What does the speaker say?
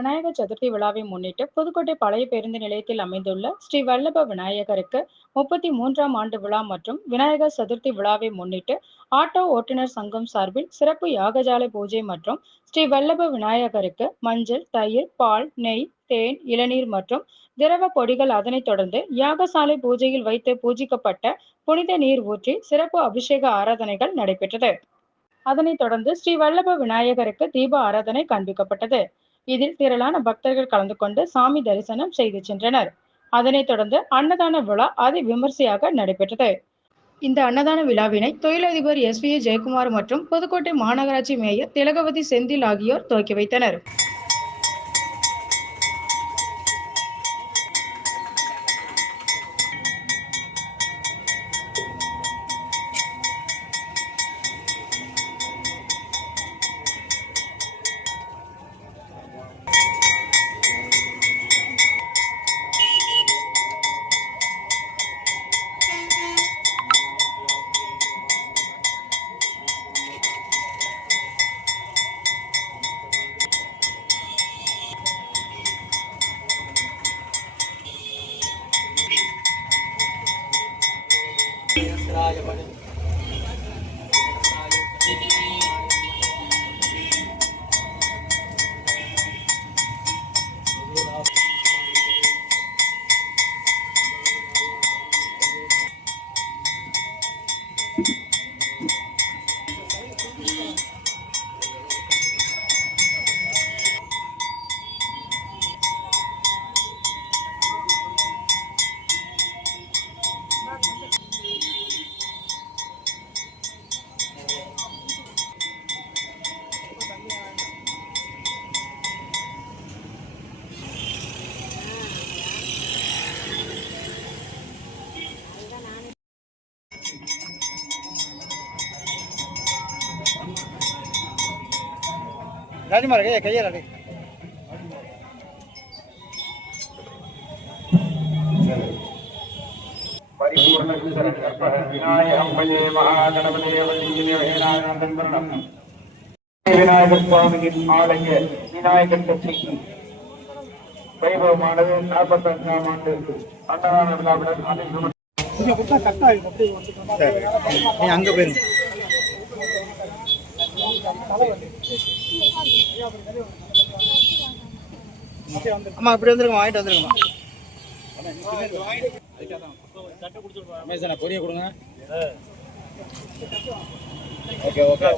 விநாயகர் சதுர்த்தி விழாவை முன்னிட்டு புதுக்கோட்டை பழைய பேருந்து நிலையத்தில் அமைந்துள்ள ஸ்ரீ வல்லப விநாயகருக்கு 33ஆம் ஆண்டு விழா மற்றும் விநாயகர் சதுர்த்தி விழாவை முன்னிட்டு ஆட்டோ ஓட்டுநர் சங்கம் சார்பில் சிறப்பு யாகஜாலை பூஜை மற்றும் ஸ்ரீ வல்லப விநாயகருக்கு மஞ்சள், தயிர், பால், நெய், தேன், இளநீர் மற்றும் திரவ பொடிகள், அதனைத் தொடர்ந்து யாகசாலை பூஜையில் வைத்து பூஜிக்கப்பட்ட புனித நீர் ஊற்றி சிறப்பு அபிஷேக ஆராதனைகள் நடைபெற்றது. அதனைத் தொடர்ந்து ஸ்ரீ வல்லப விநாயகருக்கு தீப ஆராதனை காண்பிக்கப்பட்டது. இதில் திரளான பக்தர்கள் கலந்து கொண்டு சாமி தரிசனம் செய்து சென்றனர். அதனைத் தொடர்ந்து அன்னதான விழா அதி விமர்சையாக நடைபெற்றது. இந்த அன்னதான விழாவினை தொழிலதிபர் SV ஜெயக்குமார் மற்றும் புதுக்கோட்டை மாநகராட்சி மேயர் திலகவதி செந்தில் ஆகியோர் துவக்கி வைத்தனர். राजमार्ग கையா ரெடி परिपूर्ण शरणकल्पः विनायकं भजे महागणपते वन्दे விநாயக சுவாமியின் ஆலய விநாயகர் சதுர்த்தி வைபவமானது 45ஆம் ஆண்டு அன்னதான விழாவுடன் அங்க போயிருங்க. அம்மா இப்படி வந்துருக்கமா, வாங்கிட்டு வந்துருக்கமா. பொரிய கொடுங்க. Okay okay.